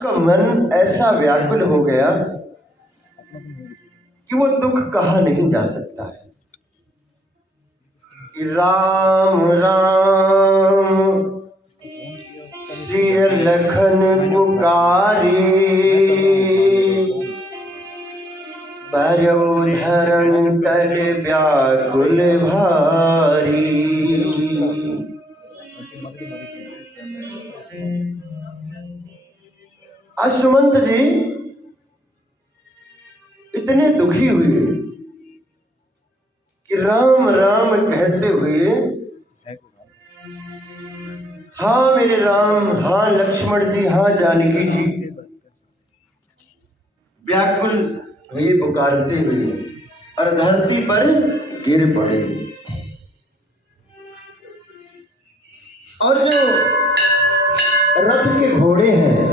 का मन ऐसा व्याकुल हो गया कि वो दुख कहा नहीं जा सकता है। कि राम राम सिय लखन पुकारी, बरौ धरण तल व्याकुल भारी। आज सुमंत जी इतने दुखी हुए कि राम राम कहते हुए, हाँ मेरे राम, हाँ लक्ष्मण जी, हाँ जानकी जी, व्याकुल हुए पुकारते हुए और धरती पर गिर पड़े। और जो रथ के घोड़े हैं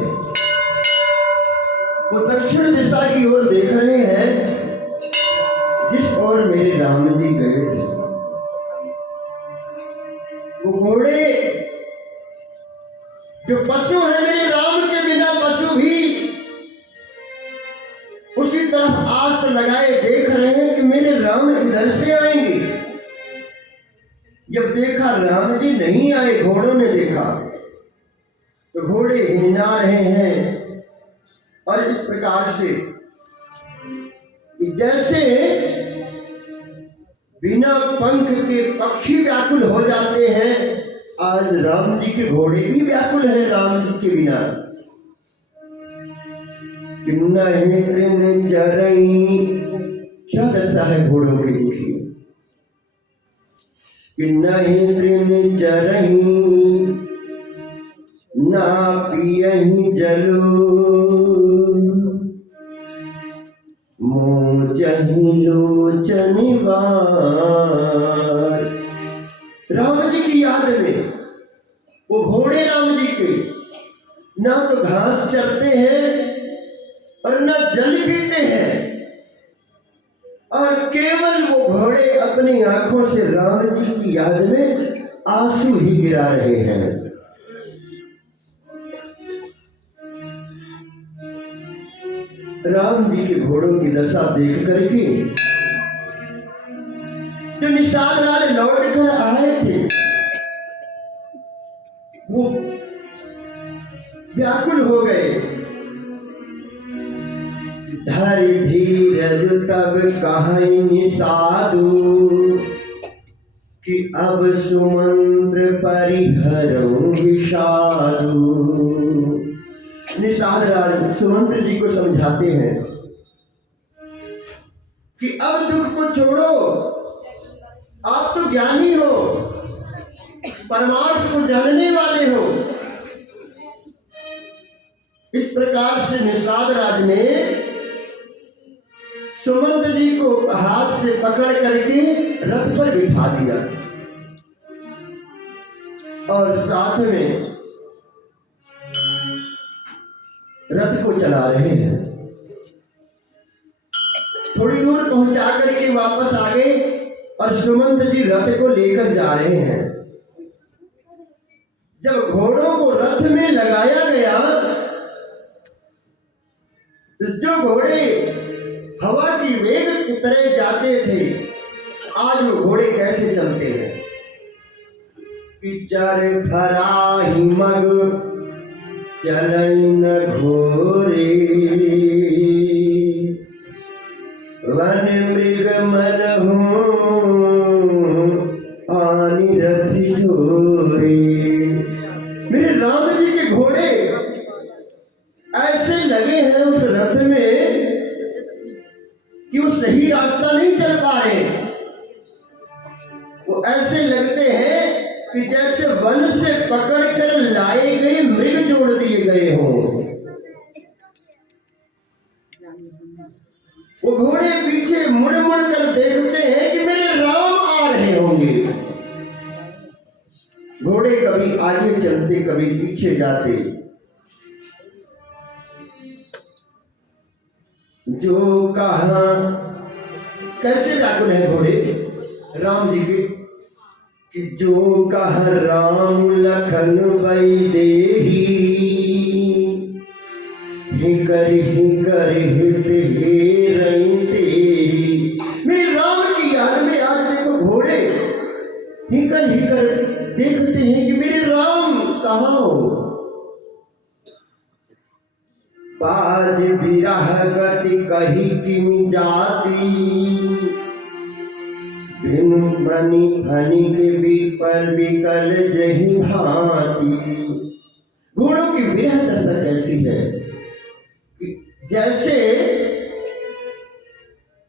वो दक्षिण दिशा की ओर देख रहे हैं जिस ओर मेरे राम जी गए थे। वो घोड़े जो पशु है मेरे राम के बिना पशु भी उसी तरफ आस लगाए देख रहे हैं कि मेरे राम इधर से आएंगे। जब देखा राम जी नहीं आए, घोड़ों ने देखा तो घोड़े हिंडा रहे हैं और इस प्रकार से जैसे बिना पंख के पक्षी व्याकुल हो जाते हैं, आज राम जी के घोड़े भी व्याकुल हैं राम जी के बिना। नहीं तृण चरई, क्या दशा है घोड़ों की दुखी। नहीं तृण चरई ना पियहि जलो, मोजहि लोचन बार। राम जी की याद में वो घोड़े राम जी के ना तो घास चरते हैं और ना जल पीते हैं, और केवल वो घोड़े अपनी आंखों से राम जी की याद में आंसू ही गिरा रहे हैं। राम जी के घोड़ों की दशा देख करके जो निषाद राज लौट कर आए थे वो व्याकुल हो गए। धरि धीरज तब कहीं निषादु, कि अब सुमंत्र परिहरऊं विषादु। निषाद राज सुमंत्र जी को समझाते हैं कि अब दुख को छोड़ो, आप तो ज्ञानी हो, परमार्थ को जानने वाले हो। इस प्रकार से निषाद राज ने सुमंत जी को हाथ से पकड़ करके रथ पर बिठा दिया और साथ में रथ को चला रहे हैं। थोड़ी दूर पहुंचा करके वापस आ गए और सुमंत जी रथ को लेकर जा रहे हैं। जब घोड़ों को रथ में लगाया गया तो जो घोड़े हवा की वेग की तरह जाते थे, आज वो घोड़े कैसे चलते हैं। चर फराही मग चलन घोरे, वन मृग मन आनी रथ छोरे। मेरे राम जी के घोड़े ऐसे लगे हैं उस रथ में कि वो सही रास्ता नहीं चल पा रहे। वो ऐसे लगते हैं कि जैसे वन से पकड़कर लाए गए मृग जोड़ दिए गए हों। वो घोड़े पीछे मुड़ मुड़ कर देखते हैं कि मेरे राम आ रहे होंगे। घोड़े कभी आगे चलते कभी पीछे जाते। जो कहा कैसे व्याकुल है घोड़े राम जी के, कि जो कह राम लखन वैदेही, हिकर हिकर हित हे रही तेरी। मेरे राम की याद में आज देखो घोड़े हिकर हिकर देखते हैं कि मेरे राम कहाँ हो। बाज बिरह गति कही किम जाती, बिनु मणि फनी के विपर विकल जही भांति। घोड़ों की विरह दशा कैसी है, जैसे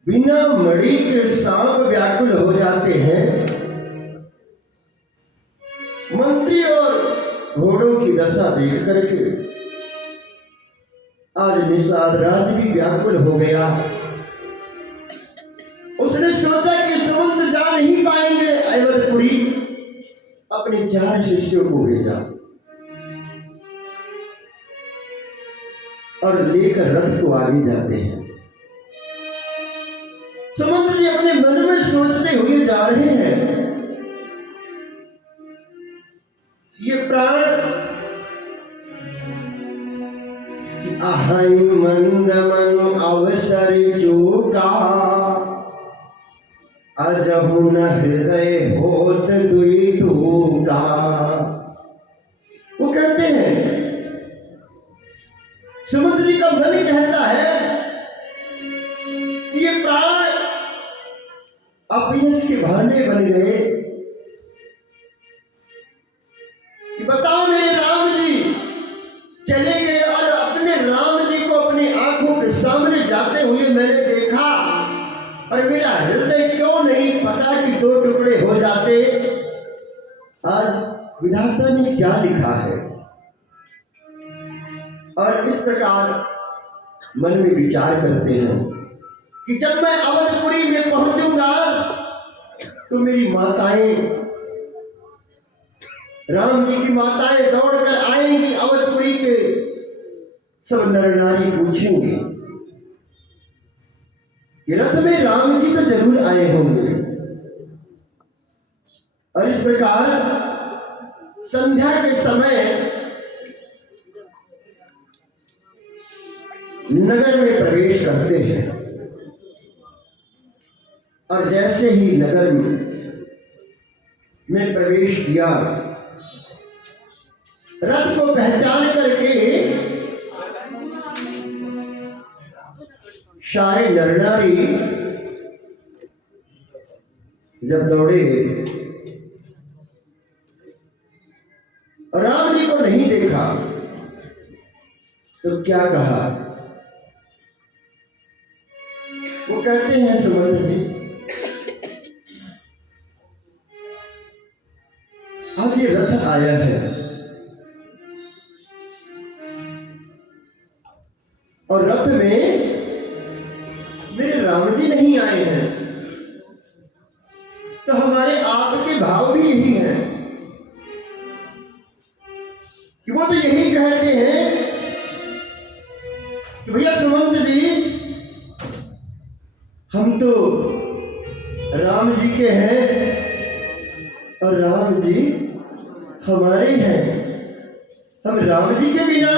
बिना मणि के सांप व्याकुल हो जाते हैं। मंत्री और घोड़ों की दशा देख करके आज निषाद राज भी व्याकुल हो गया। उसने सोचा कि सुमंत जा नहीं पाएंगे अवधपुरी, अपने 4 शिष्यों को भेजा और लेकर रथ को आगे जाते हैं। सुमंत जी अपने मन में सोचते हुए जा रहे हैं, ये प्राण अहं मंद मनु अवसर चूका, अजहु न हृदय होत दुई टूका। वो कहते हैं, सुमंत जी का मन कहता है कि ये प्राण अपयश के बहाने बन गए। बताओ मेरे राम जी चले गए और अपने राम जी को अपनी आंखों के सामने जाते हुए मैंने देखा, और मेरा हृदय क्यों नहीं पता कि 2 टुकड़े हो जाते। आज विधाता ने क्या लिखा है। और इस प्रकार मन में विचार करते हैं कि जब मैं अवधपुरी में पहुंचूंगा तो मेरी माताएं, राम जी की माताएं दौड़कर आएंगी अवधपुरी के। सब नर नारी पूछेंगे कि रथ में राम जी तो जरूर आए होंगे। और इस प्रकार संध्या के समय नगर में प्रवेश करते हैं। और जैसे ही नगर में प्रवेश किया, रथ को पहचान करके सारे नर नारी जब दौड़े, राम जी को नहीं देखा तो क्या कहा। वो कहते हैं, सुमंत जी आज ये रथ आया है और रथ में मेरे राम जी नहीं आए हैं, तो हमारे आपके भाव भी यही हैं कि वो तो यही कहते हैं कि भैया सुमंत जी हम तो राम जी के हैं और राम जी हमारे हैं, हम राम जी के बिना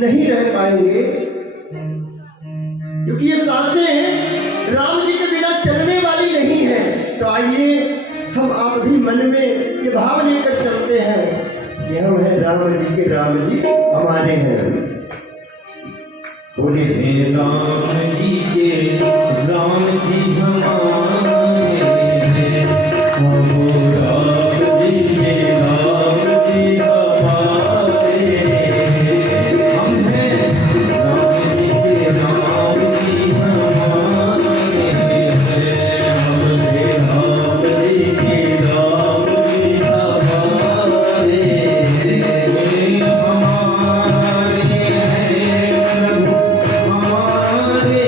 नहीं रह पाएंगे, क्योंकि ये सांसें राम जी के बिना चलने वाली नहीं है। तो आइए हम आप भी मन में ये भाव लेकर चलते हैं कि हम हैं राम जी के, राम जी हमारे हैं। बोले हैं राम जी के, राम जी हमारे हैं। हम राम जी के, राम जी हमारे हैं। हम हैं राम जी के, राम जी हमारे हैं। हम हैं राम जी के, राम जी हमारे हैं। हमारे हैं प्रभु हमारे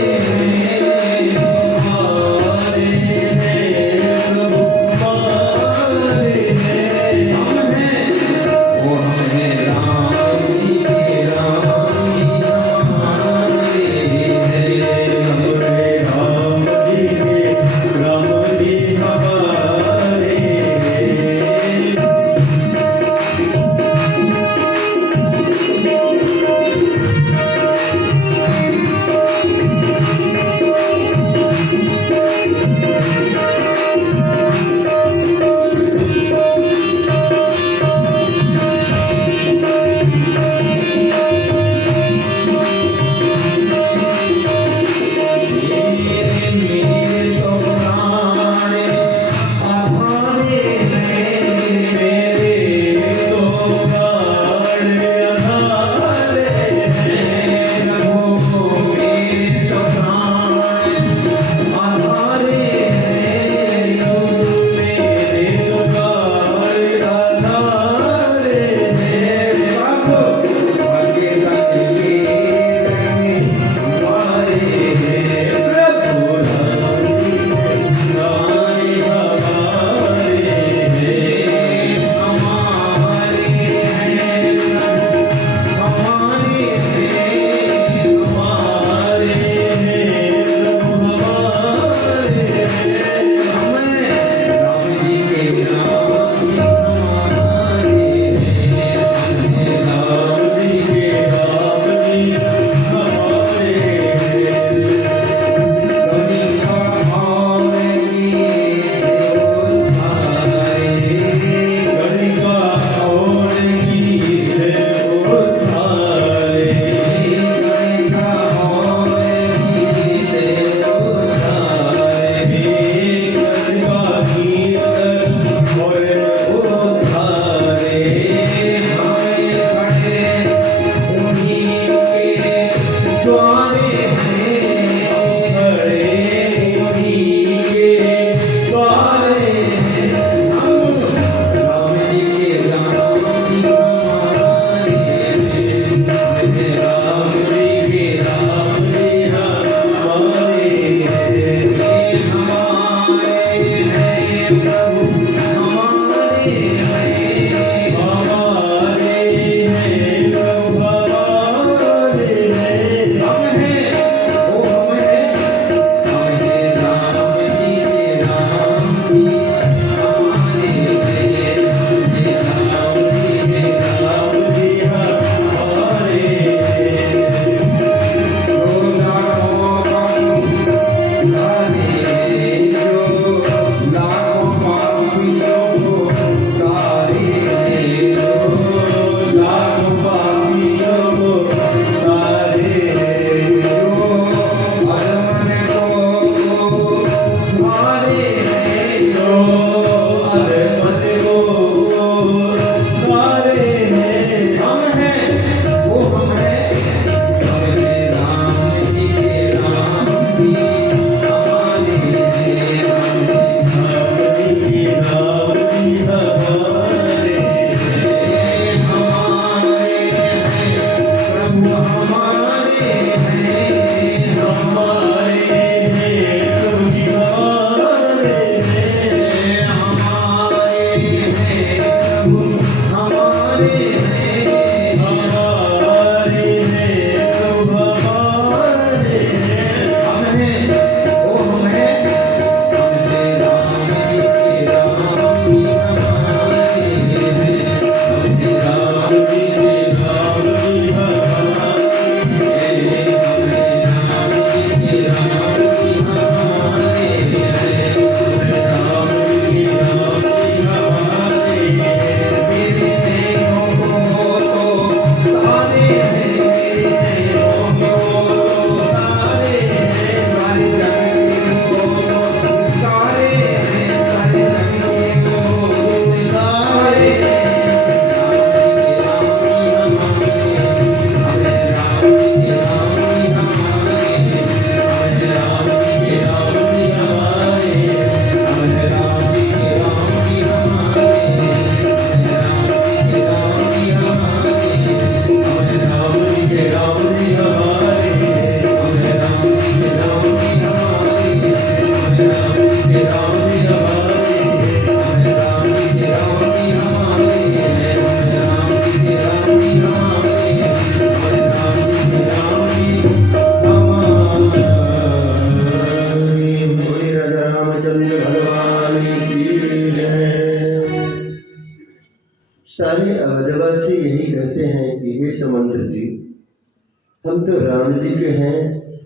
हम तो राम जी के हैं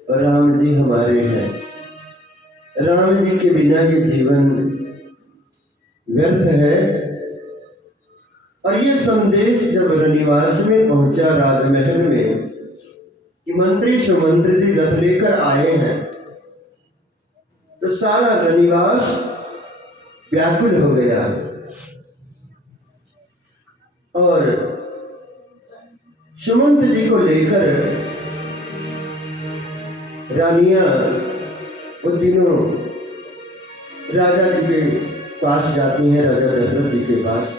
और राम जी हमारे हैं। राम जी के बिना ये जीवन व्यर्थ है। और ये संदेश जब रनिवास में पहुंचा राजमहल में कि मंत्री सुमंत्री जी रथ लेकर आए हैं, तो सारा रनिवास व्याकुल हो गया। और सुमंत जी को लेकर रानियां वो तीनों राजा जी के पास जाती हैं, राजा दशरथ जी के पास।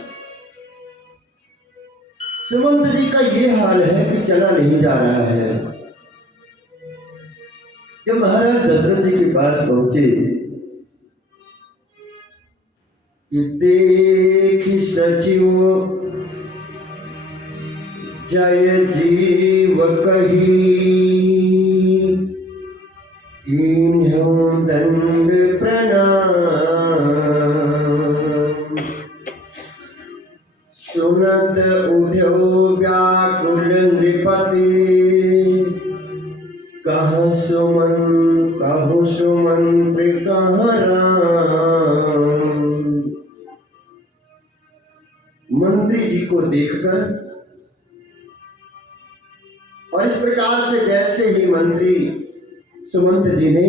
सुमंत जी का ये हाल है कि चला नहीं जा रहा है। जब महाराज दशरथ जी के पास पहुंचे कि देख सचिव जय जीव कही, कीन्हु दंड प्रणाम। सुनत उठो व्याकुल नृपति, कहु सुमंत्र कहाँ राम। मंत्री जी को देखकर और इस प्रकार से जैसे ही मंत्री सुमंत जी ने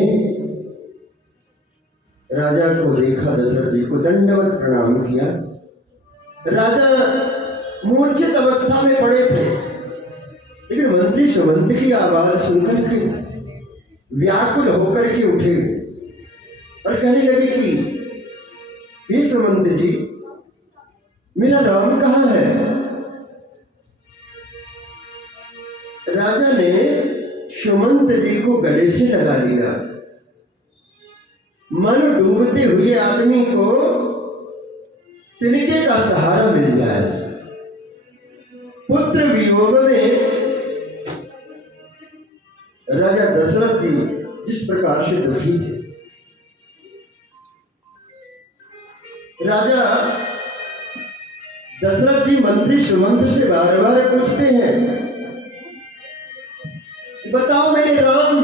राजा को देखा, दशरथ जी को दंडवत प्रणाम किया। राजा मूर्छित अवस्था में पड़े थे, लेकिन मंत्री सुमंत की आवाज सुनकर के व्याकुल होकर के उठे और कहने लगे कि हे सुमंत जी, मेरा राम कहाँ है? राजा ने सुमंत जी को गले से लगा लिया। मन डूबते हुए आदमी को तिनके का सहारा मिल जाए। पुत्र वियोग में राजा दशरथ जी जिस प्रकार से दुखी थे, राजा दशरथ जी मंत्री सुमंत से बार बार पूछते हैं, बताओ मेरे राम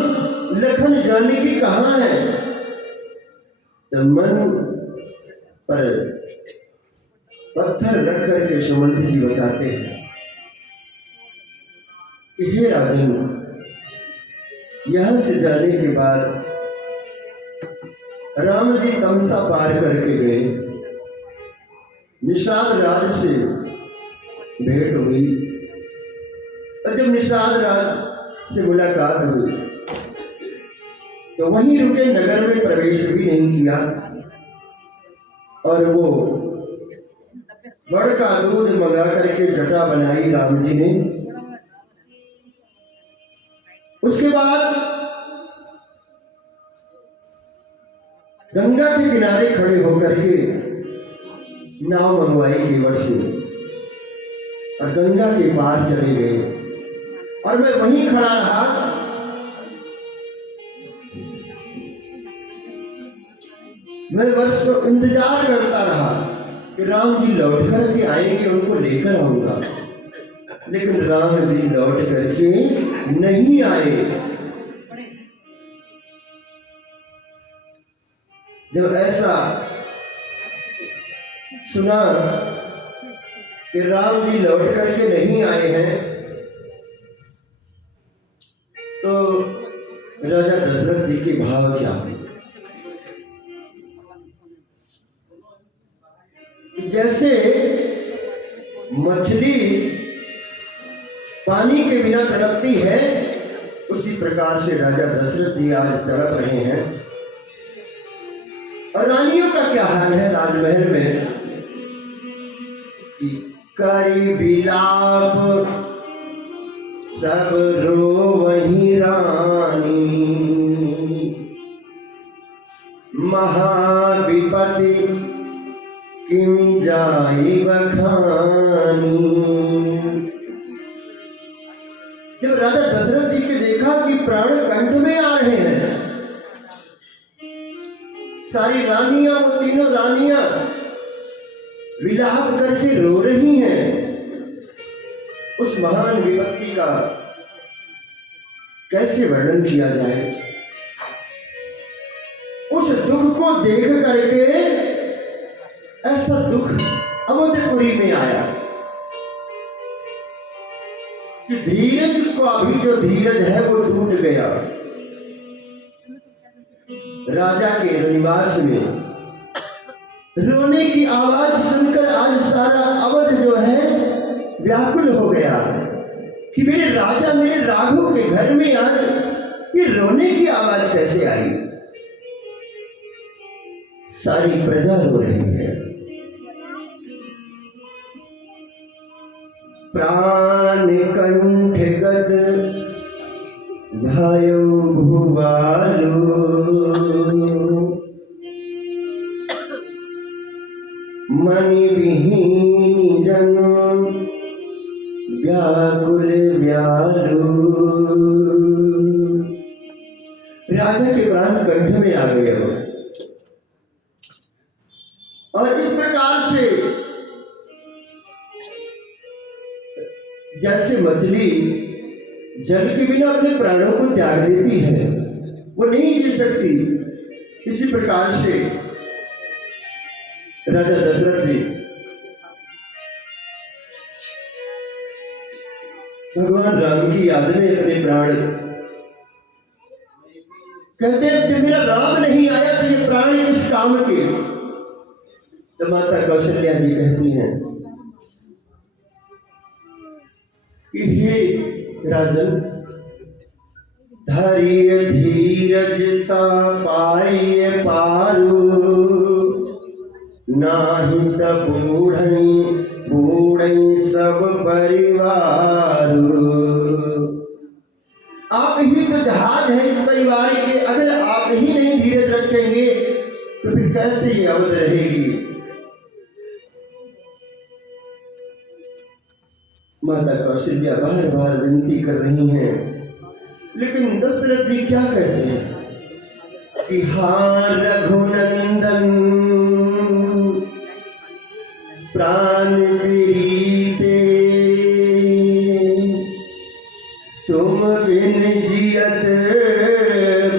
लखन जानकी कहाँ है? तो मन पर पत्थर रख करके सुमंत जी बताते हैं कि हे राजन, यहां से जाने के बाद राम जी तमसा पार करके गए, निषाद राज से भेंट हुई। और जब निषाद राज से मुलाकात हुई तो वहीं रुके, नगर में प्रवेश भी नहीं किया। और वो बड़ का दूध मंगा करके जटा बनाई राम जी ने। उसके बाद गंगा के किनारे खड़े होकर के नाव मंगवाई केवट से और गंगा के पार चले गए। और मैं वहीं खड़ा रहा। मैं वर्षों इंतजार करता रहा कि राम जी लौट करके आएंगे, उनको लेकर आऊंगा, लेकिन राम जी लौट करके नहीं आए। जब ऐसा सुना कि राम जी लौट करके नहीं आए हैं, तो राजा दशरथ जी के भाव क्या हुए? जैसे मछली पानी के बिना तड़पती है, उसी प्रकार से राजा दशरथ जी आज तड़प रहे हैं। और रानियों का क्या हाल है राजमहल में कि करी विलाप सब रोवहीं रानी, महाविपति किम जाई बखानी। जब राजा दशरथ जी के देखा कि प्राण कंठ में आ रहे हैं, सारी रानियां, वो तीनों रानियां विलाप करके रो रही हैं, उस महान विपत्ति का कैसे वर्णन किया जाए। उस दुख को देख करके ऐसा दुख अवधपुरी में आया कि धीरज को, अभी जो धीरज है वो टूट गया। राजा के निवास में रोने की आवाज सुनकर आज सारा अवध जो है व्याकुल हो गया कि मेरे राजा, मेरे राघव के घर में आज ये रोने की आवाज कैसे आई। सारी प्रजा रो रही है। प्राण कंठ गद भयो भुवालो, मनि विहीन जन व्याकुल व्यालो। राजा के प्राण कंठ में आ गए और इस प्रकार से जैसे मछली जल के बिना अपने प्राणों को त्याग देती है, वो नहीं जी सकती, इसी प्रकार से राजा दशरथ जी भगवान राम की याद में अपने प्राण कहते हैं कि मेरा राम नहीं आया तो ये प्राण किस काम के। तो माता कौशल्या जी कहती हैं कि हे राजन, धैर्य धीरजता पाइए पारू, नाही त बूढ़ई बूढ़ई सब परिवार। आप ही तो जहाज है इस परिवार के, अगर आप ही नहीं धीरज रखेंगे तो फिर कैसे ये अवध रहेगी। माता कौशल्या बार बार विनती कर रही हैं, लेकिन दशरथ जी क्या कहते हैं कि हाँ रघुनंदन प्राण प्रीते, तुम बिन जियत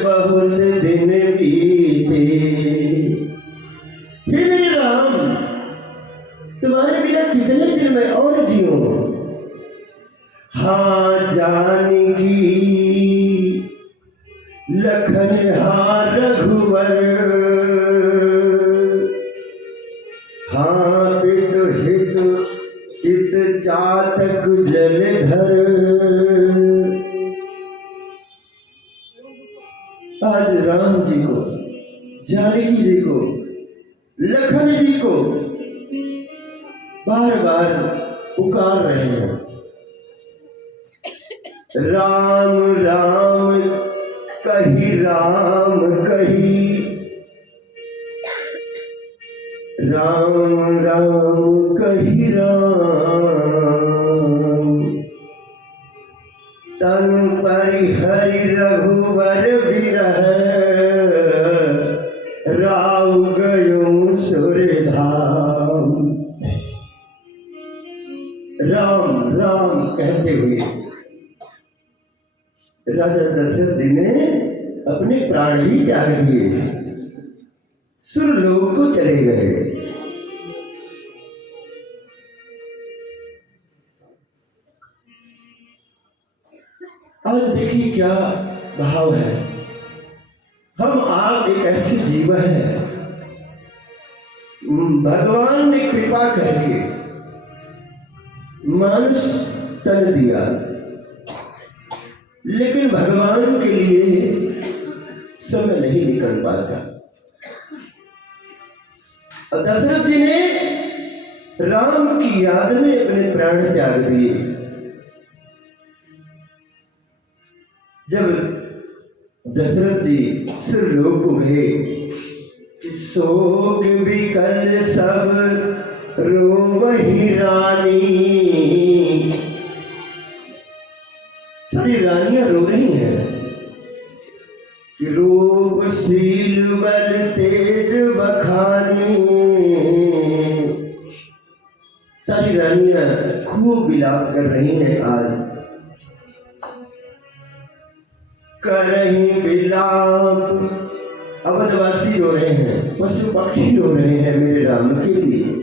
बहुत दिन बीते। हे मेरे राम, तुम्हारे बिना कितने दिन मैं और जीऊं। हाँ जानकी लखन हाँ रघुवर, हाँ पितु हित चित चातक जलधर। आज राम जी को, जानकी जी को, लखन जी को बार बार पुकार रहे हैं। राम राम कही राम कही, राम राम कही राम। तन परिहरि रघुवर बिरह, राव गयो सुरधाम। राम राम कहते हुए राजा दशरथ जी ने अपने प्राण ही त्याग दिए, सुरलोक को चले गए। आज देखिए क्या भाव है। हम आप एक ऐसे जीव हैं, भगवान ने कृपा करके मानुष तन दिया, लेकिन भगवान के लिए समय नहीं निकल पाता। और दशरथ जी ने राम की याद में अपने प्राण त्याग दिए। जब दशरथ जी सुरलोक को गए कि शोक विकल सब रोवहि रानी, सारी रानियां रो रही हैं कि रूपशील बल तेज बखानी। सारी रानियां खूब विलाप कर रही हैं। आज करहीं विलाप। अवधवासी रो रहे हैं, पशु पक्षी रो रहे हैं मेरे राम के लिए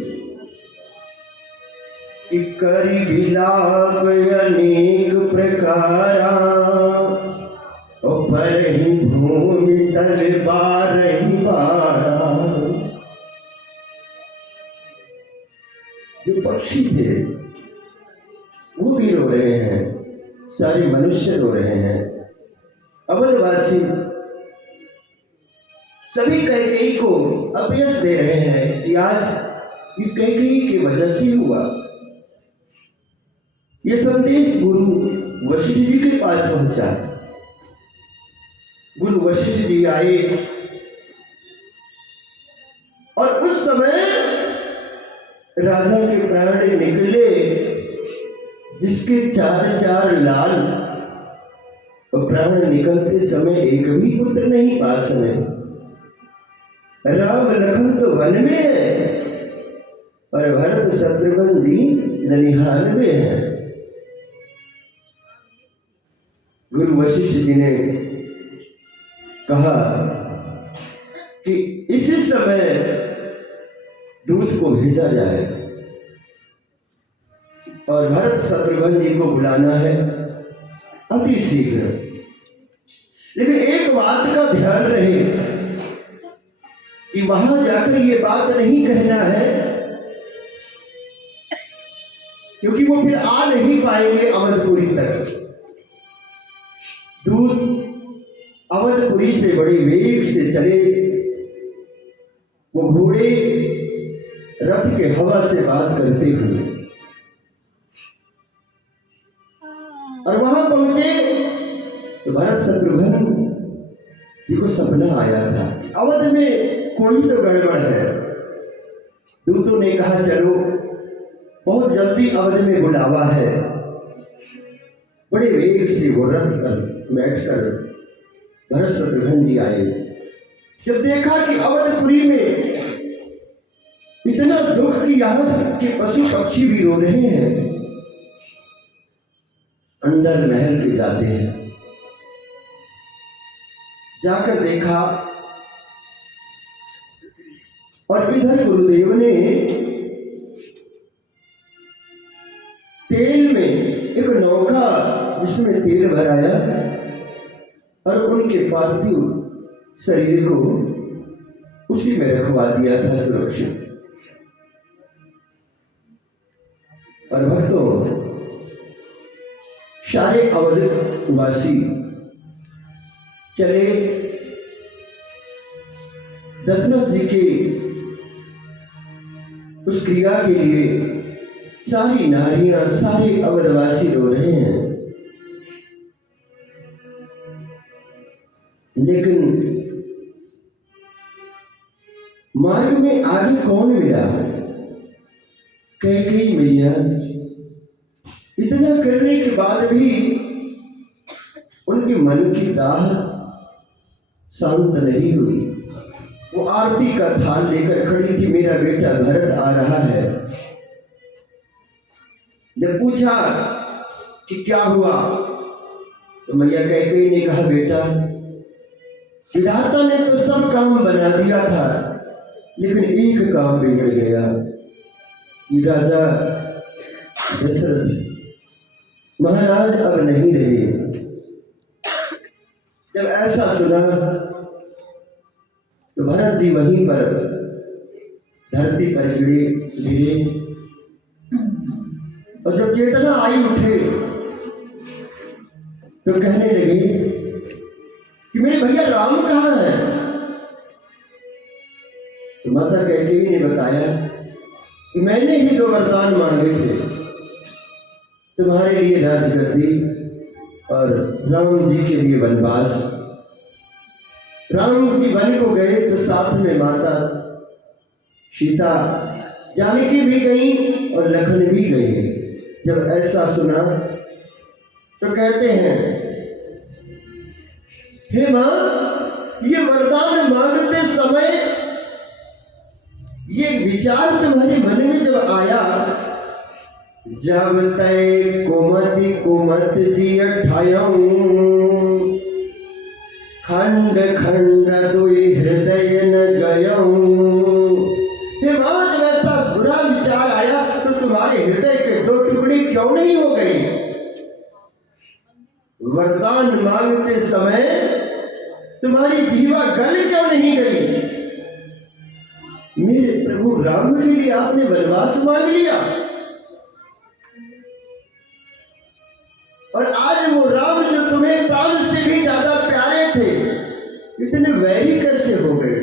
कि करी विलाप अनेक प्रकारा और पर ही भूमि तल बारही बारा। जो पक्षी थे वो भी रो रहे हैं, सारे मनुष्य रो रहे हैं। अवधवासी सभी कैकेयी को अपयश दे रहे हैं कि आज ये कैकेयी की वजह से हुआ। ये संदेश गुरु वशिष्ठ जी के पास पहुंचा। गुरु वशिष्ठ जी आए और उस समय राजा के प्राण निकले, जिसके चार चार लाल, और प्राण निकलते समय एक भी पुत्र नहीं पास में। राम लखन तो वन में है और भरत शत्रुघ्न जी ननिहाल में है। गुरु वशिष्ठ जी ने कहा कि इसी समय दूत को भेजा जाए और भरत शत्रुघ्न जी को बुलाना है अति शीघ्र। लेकिन एक बात का ध्यान रहे कि वहां जाकर ये बात नहीं कहना है, क्योंकि वो फिर आ नहीं पाएंगे अवधपुरी तक। दूत अवधपुरी से बड़े वेग से चले, वो घोड़े रथ के हवा से बात करते हुए और वहां पहुंचे तो भरत शत्रुघ्न जी को सपना आया था, अवध में कोई तो गड़बड़ है। दूतों ने कहा चलो बहुत जल्दी अवध में बुलावा है। बड़े वेग से वो रथ पर बैठकर भरत शत्रुघ्न जी आए। जब देखा कि अवधपुरी में इतना दुख कि यहाँ के पशु पक्षी भी रो रहे हैं, अंदर महल के जाते हैं। जाकर देखा और इधर गुरुदेव ने तेल में एक नौका जिसमें तेल भराया और उनके पार्थिव शरीर को उसी में रखवा दिया था सुरक्षित। और भक्तों, सारे अवधवासी चले दशरथ जी के उस क्रिया के लिए। सारी नारियां, सारे अवधवासी रो रहे हैं, लेकिन मार्ग में आगे कौन मिला? कैकेयी मैया। इतना करने के बाद भी उनके मन की दाह शांत नहीं हुई। वो आरती का थाल लेकर खड़ी थी, मेरा बेटा भरत आ रहा है। जब पूछा कि क्या हुआ तो मैया कैकेयी ने कहा, बेटा विधाता ने तो सब काम बना दिया था, लेकिन एक काम बिगड़ गया। कि राजा दशरथ महाराज अब नहीं रहे। जब ऐसा सुना तो भरत जी वहीं पर धरती पर गिरे और जब चेतना आई उठे तो कहने लगे कि मेरे भैया राम कहाँ है? तो माता कैकेयी ने बताया कि मैंने ही 2 वरदान मांगे थे, तुम्हारे लिए राजगद्दी और राम जी के लिए वनवास। राम जी वन को गए तो साथ में माता सीता, जानकी भी गई और लखन भी गई। जब ऐसा सुना तो कहते हैं, हे मां, ये वरदान मांगते समय ये विचार तुम्हारे मन में जब आया, जब तय कुमति कुमत जी अठायूं खंड दुई हृदय न गयऊं। हे मां, जब ऐसा बुरा विचार आया तो तुम्हारे हृदय के दो टुकड़े क्यों नहीं हो गए? वरदान मांगते समय तुम्हारी जीवा गल क्यों नहीं गई? मेरे प्रभु राम के लिए आपने वनवास मांग लिया, और आज वो राम जो तुम्हें प्राण से भी ज्यादा प्यारे थे, इतने वैरी कैसे हो गए?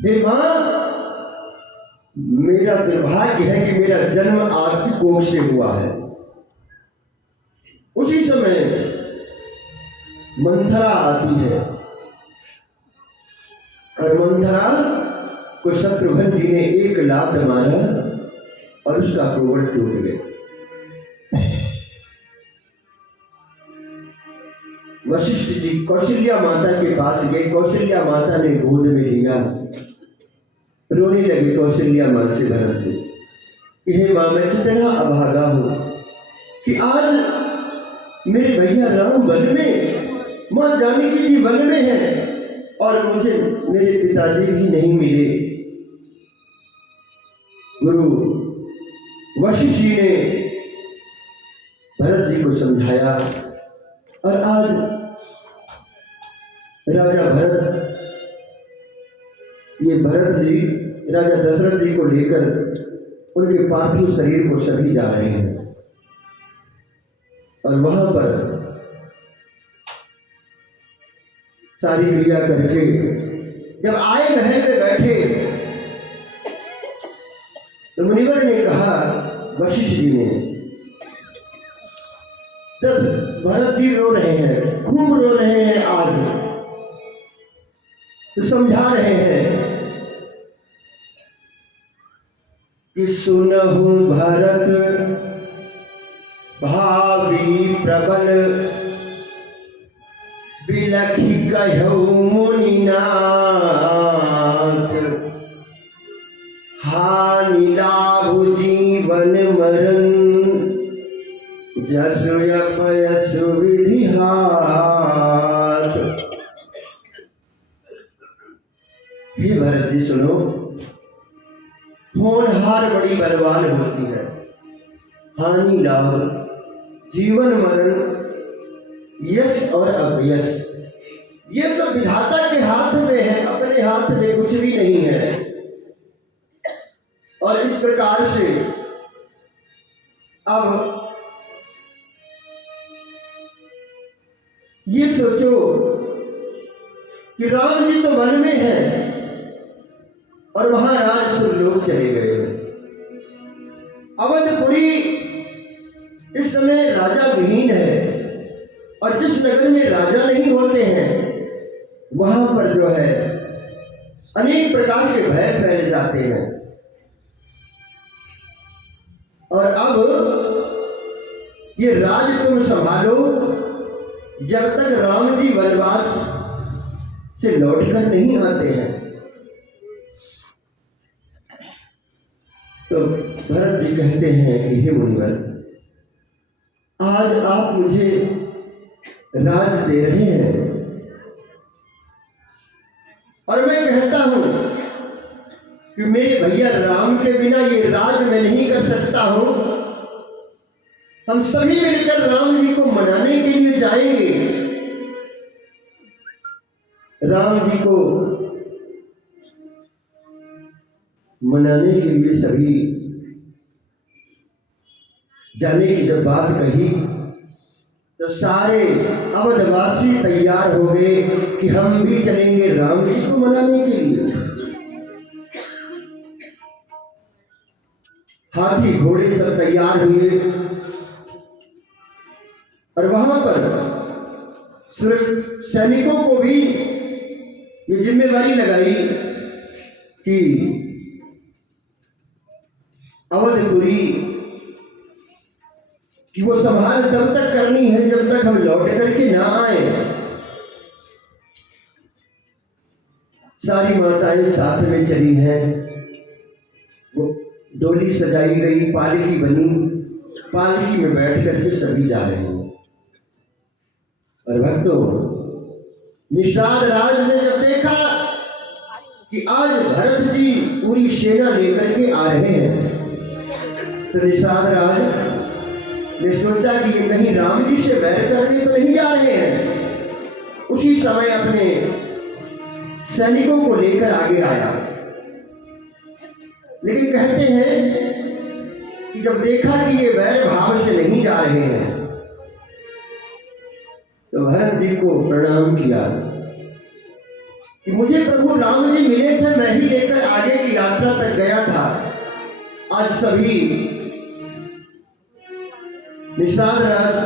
हे मां, मेरा दुर्भाग्य है कि मेरा जन्म आपकी कोख से हुआ है। उसी समय मंथरा आती है, और मंथरा को शत्रुघ्न जी ने एक लात मारा और उसका कोवड़ टूट गया। वशिष्ठ जी कौशल्या माता के पास गए। कौशल्या माता ने गोद में लिया, रोने लगे कौशल्या मां से भरत जी कि हे मां, मैं कितना अभागा हूं कि आज मेरे भैया राम वन में, मां जानकी जी वन में है, और मुझे मेरे पिताजी भी नहीं मिले। गुरु वशिष्ठ जी ने भरत जी को समझाया, और आज राजा भरत, ये भरत जी राजा दशरथ जी को लेकर उनके पार्थिव शरीर को सभी जा रहे हैं, और वहां पर सारी क्रिया करके जब आए महल में बैठे तो मुनिवर ने कहा, वशिष्ठ जी ने, भरत जी रो रहे हैं, खूब रो रहे हैं, आज तो समझा रहे हैं कि सुनहु भरत भावी प्रबल, बिलखी कहु मुनिनाथ, हानि लाभ जीवन मरण, जसु यपयसु विधिहात। हे भरत जी सुनो, होनहार बड़ी बलवान होती है, हानि लाभ, जीवन मरण, यश और अपयश, ये सब विधाता के हाथ में है, अपने हाथ में कुछ भी नहीं है। और इस प्रकार से अब ये सोचो कि राम जी तो वन में है और महाराज सुरलोक चले गए। अवधपुरी इस समय राजा विहीन है, और जिस नगर में राजा नहीं होते हैं वहां पर जो है अनेक प्रकार के भय फैल जाते हैं। और अब ये राज तुम संभालो जब तक राम जी वनवास से लौटकर नहीं आते हैं। तो भरत जी कहते हैं कि हे मुनिवर, आज आप मुझे राज दे रहे हैं, और मैं कहता हूं कि मेरे भैया राम के बिना ये राज मैं नहीं कर सकता हूं। हम सभी मिलकर राम जी को मनाने के लिए जाएंगे। राम जी को मनाने के लिए सभी जाने की जब बात कही तो सारे अवधवासी तैयार हो गए कि हम भी चलेंगे राम जी को मनाने के लिए। हाथी घोड़े सब तैयार हुए, और वहां पर सैनिकों को भी ये जिम्मेवारी लगाई कि अवधपुरी कि वो संभाल तब तक करनी है जब तक हम लौट करके ना आए। सारी माताएं साथ में चली हैं, वो डोली सजाई गई, पालकी बनी, पालकी में बैठ करके सभी जा रहे हैं। और भक्तों, निषाद राज ने जब देखा कि आज भरत जी पूरी सेना लेकर के आ रहे हैं, तो निषाद राज ने सोचा कि ये कहीं राम जी से वैर करने तो नहीं जा रहे हैं। उसी समय अपने सैनिकों को लेकर आगे आया। लेकिन कहते हैं कि जब देखा कि ये वैर भाव से नहीं जा रहे हैं, तो भरत जी को प्रणाम किया कि मुझे प्रभु राम जी मिले थे, मैं ही लेकर आगे की यात्रा तक गया था। आज सभी निषाद राज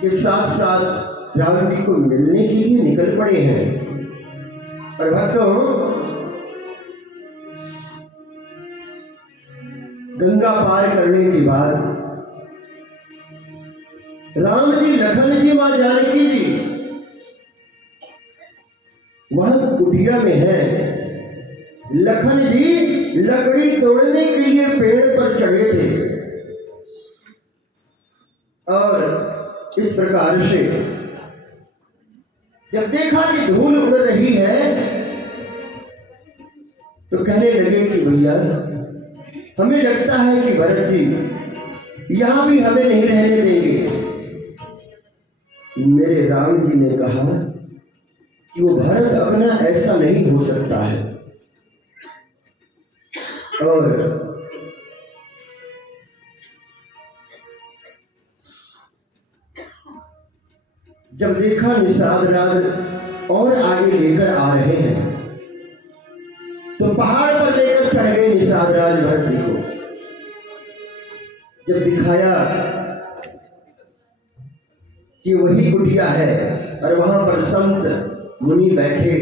के साथ साथ राम जी को मिलने के लिए निकल पड़े हैं। और भक्तों, गंगा पार करने के बाद राम जी, लखन जी, मां जानकी जी वहां कुटिया में है। लखन जी लकड़ी तोड़ने के लिए पेड़ पर चढ़े थे और इस प्रकार से जब देखा कि धूल उड़ रही है, तो कहने लगे कि भैया, हमें लगता है कि भरत जी यहां भी हमें नहीं रहने देंगे। मेरे राम जी ने कहा कि वो भरत अपना ऐसा नहीं हो सकता है। और जब देखा निषाद राज और आगे लेकर आ रहे हैं, तो पहाड़ पर लेकर चढ़ गए निषाद राज भरत जी को। जब दिखाया कि वही कुटिया है और वहां पर संत मुनि बैठे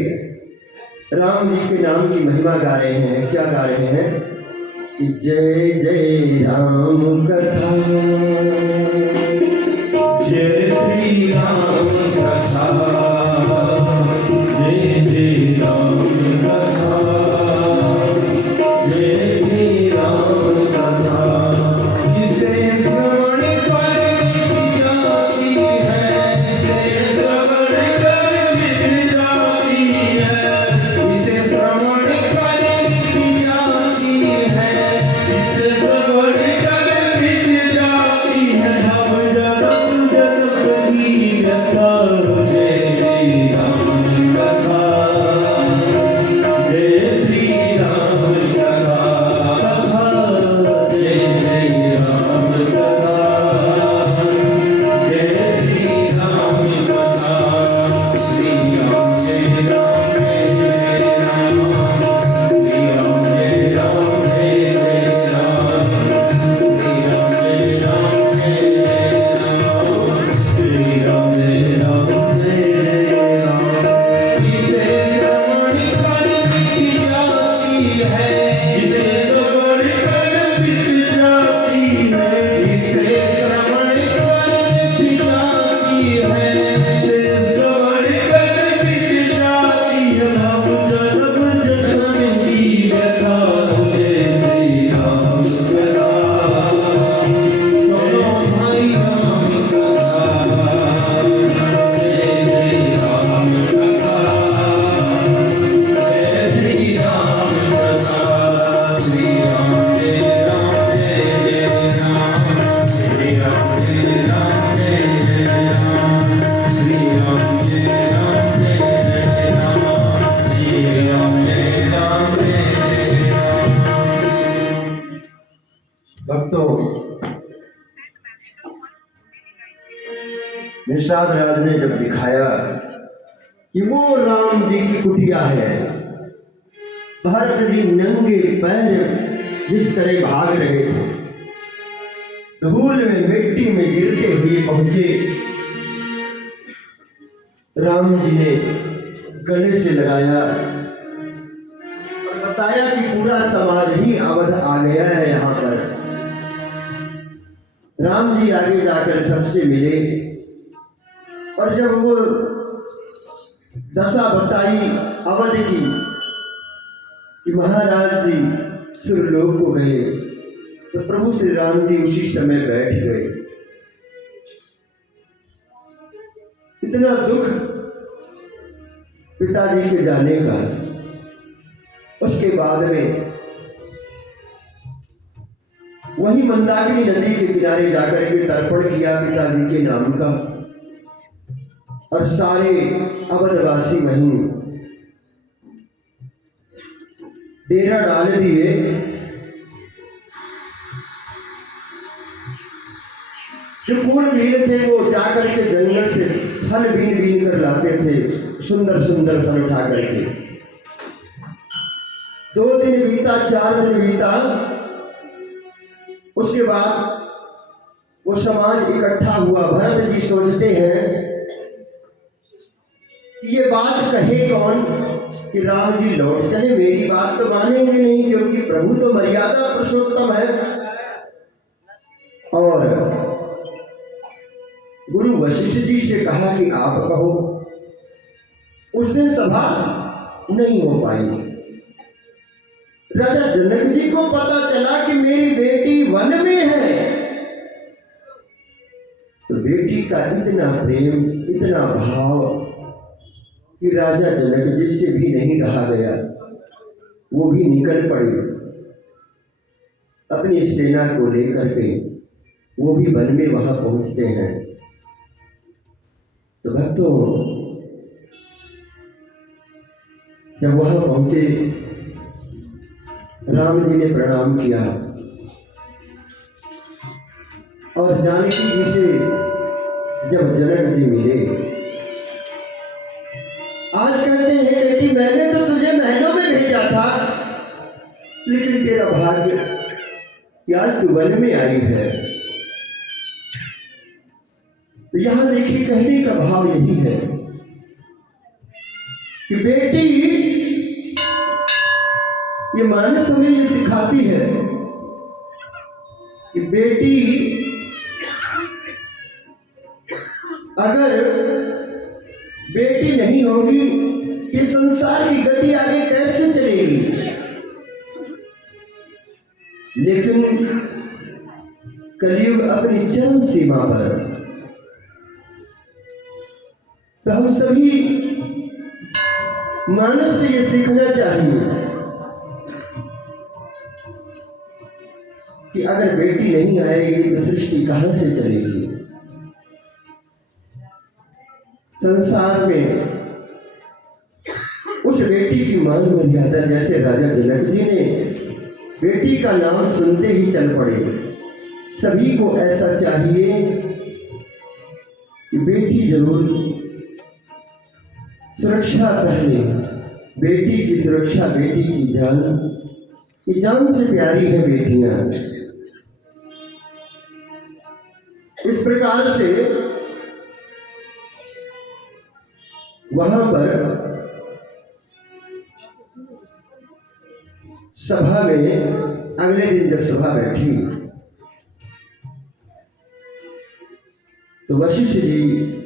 राम जी के नाम की महिमा गा रहे हैं। क्या गा रहे हैं कि जय जय राम कथा, जय श्री राम कथा, जय जय राम कथा, जय श्री राम कथा। जिसे श्रवण कर जाती है, जिसे श्रवण कर मिट जाती है, जिसे श्रवण कर मिट जाती है, जिसे श्रवण कर मिट जाती है। हम जन्म जन्म की कथा, जय श्री राम कथा, जय श्री राम कथा, जय श्री राम कथा, जय श्री राम कथा। श्री राम जय राम जय राम, श्री राम जय राम जय राम, श्री राम जय राम जय राम, श्री राम जय राम जय राम। जिसे श्रवण कर मिट जाती है, जिसे श्रवण कर मिट जाती है, जिसे श्रवण कर मिट जाती है, जिसे श्रवण कर मिट जाती है। हम जन्म जन्म की कथा, जय श्री राम कथा, सुनो भाई राम कथा, जय जय राम कथा, जय श्री राम कथा। श्री राम जय राम जय राम, श्री राम जय राम जय राम, श्री राम जय राम जय राम, श्री राम जय राम जय राम। भक्तों, निषाद राज ने जब दिखाया कि वो राम जी की कुटिया है, भरत जी नंगे पैर जिस तरह भाग रहे थे, धूल में मिट्टी में गिरते हुए पहुंचे। राम जी ने गले से लगाया और बताया कि पूरा समाज ही अवध आ गया है यहाँ पर। राम जी आगे जाकर सबसे मिले और जब वो दशा बताई अवध की कि महाराज जी सुरलोक को गए, तो प्रभु श्री राम जी उसी समय बैठ गए। इतना दुख पिताजी के जाने का। उसके बाद में वही मंदाकिनी नदी के किनारे जाकर के तर्पण किया पिताजी के नाम का, और सारे अवधवासी वहीं डेरा डाल दिए। जो कुल भील थे वो जाकर के जंगल से फल बीन बीन कर लाते थे, सुंदर सुंदर फल उठा करके। 2 दिन बीता, 4 दिन बीता, उसके बाद वो समाज इकट्ठा हुआ। भरत जी सोचते हैं कि ये बात कहे कौन कि राम जी लौट चले, मेरी बात तो मानेंगे नहीं, क्योंकि प्रभु तो मर्यादा पुरुषोत्तम है। और गुरु वशिष्ठ जी से कहा कि आप कहो। उस दिन सभा नहीं हो पाई। राजा जनक जी को पता चला कि मेरी बेटी वन में है, तो बेटी का इतना प्रेम, इतना भाव कि राजा जनक जी से भी नहीं रहा गया। वो भी निकल पड़े अपनी सेना को लेकर के। वो भी वन में वहां पहुंचते हैं। तो भक्तों, जब वहां पहुंचे, राम जी ने प्रणाम किया और जानकी जी से जब जनक जी मिले, आज कहते हैं बेटी मैंने तो तुझे महलों में भेजा था, लेकिन तेरा भाग्य कि आज तू वन में आई है। तो यहां देखिए कहने का भाव यही है कि बेटी ये मानस हमें ये सिखाती है कि बेटी अगर बेटी नहीं होगी ये संसार की गति आगे कैसे चलेगी। लेकिन कलयुग अपनी चरम सीमा पर, तो हम सभी मानस से ये सीखना चाहिए कि अगर बेटी नहीं आएगी तो सृष्टि कहां से चलेगी। संसार में उस बेटी की मान मर्यादा, जैसे राजा जनक जी ने बेटी का नाम सुनते ही चल पड़े। सभी को ऐसा चाहिए कि बेटी जरूर सुरक्षा पहले। बेटी की सुरक्षा, बेटी की जान, ये जान से प्यारी है बेटियां। इस प्रकार से वहां पर सभा में अगले दिन जब सभा बैठी तो वशिष्ठ जी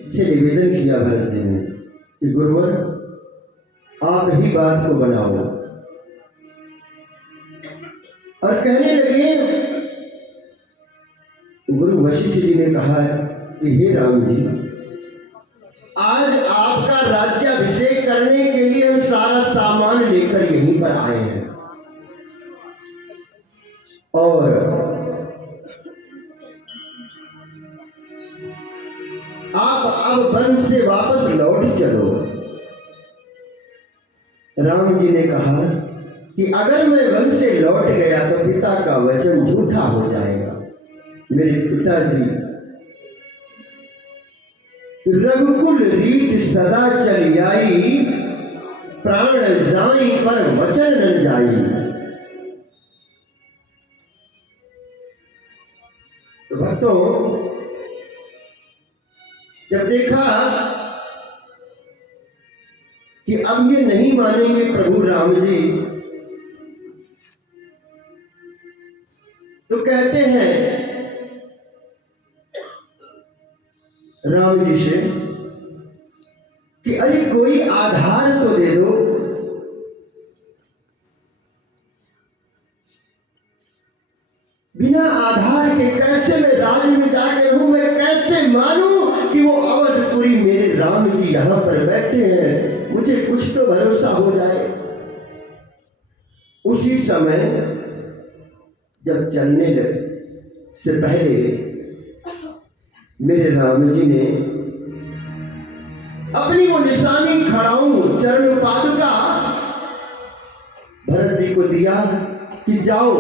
से निवेदन किया भरत जी ने कि गुरुवर आप ही बात को बनाओ। और कहने लगे, गुरु वशिष्ठ जी ने कहा कि हे राम जी, आज आपका राज्याभिषेक करने के लिए हम सारा सामान लेकर यहीं पर आए हैं, और आप अब वन से वापस लौट चलो। राम जी ने कहा कि अगर मैं वन से लौट गया तो पिता का वचन झूठा हो जाएगा। मेरे पिताजी रघुकुल रीत सदा चल आई, प्राण जाई पर वचन न जाई। तो भक्तों, जब देखा कि अब ये नहीं मानेंगे प्रभु राम जी, तो कहते हैं राम जी से कि अरे कोई आधार तो दे दो। बिना आधार के कैसे मैं राज्य में जाके रहूं, मैं कैसे मानूं कि वो अवधपुरी मेरे राम जी यहाँ पर बैठे हैं, मुझे कुछ तो भरोसा हो जाए। उसी समय जब चलने लगे से पहले मेरे राम जी ने अपनी वो निशानी खड़ाऊं चरण पादुका भरत जी को दिया कि जाओ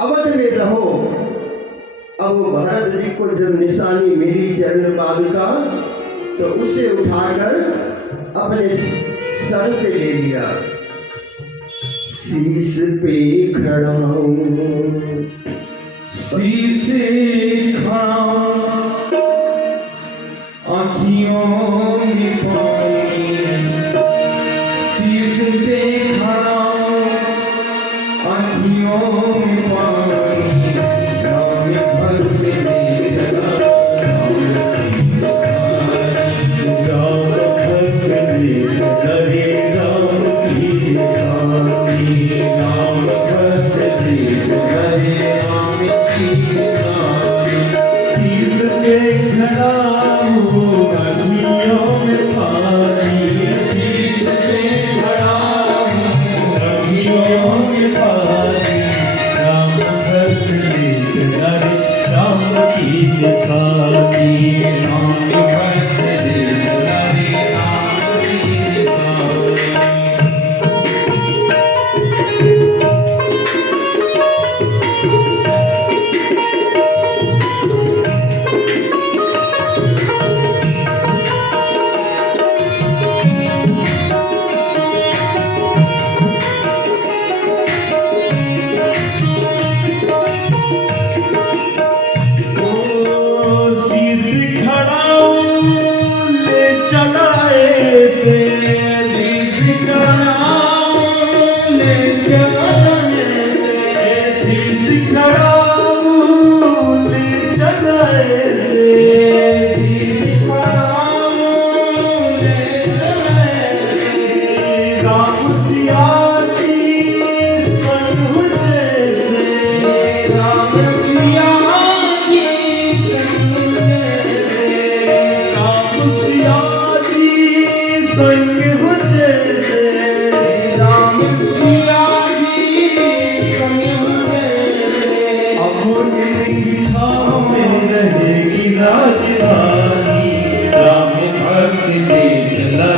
अवध में रहो। अब वो भरत जी को जब निशानी मिली चरण पादुका तो उसे उठाकर अपने सर पे ले लिया, शीश पे खड़ाऊं शीश खड़ाऊं आँखियों में पानी, शीश पे खड़ाऊं आँखियों में पानी, राम भक्त ने चला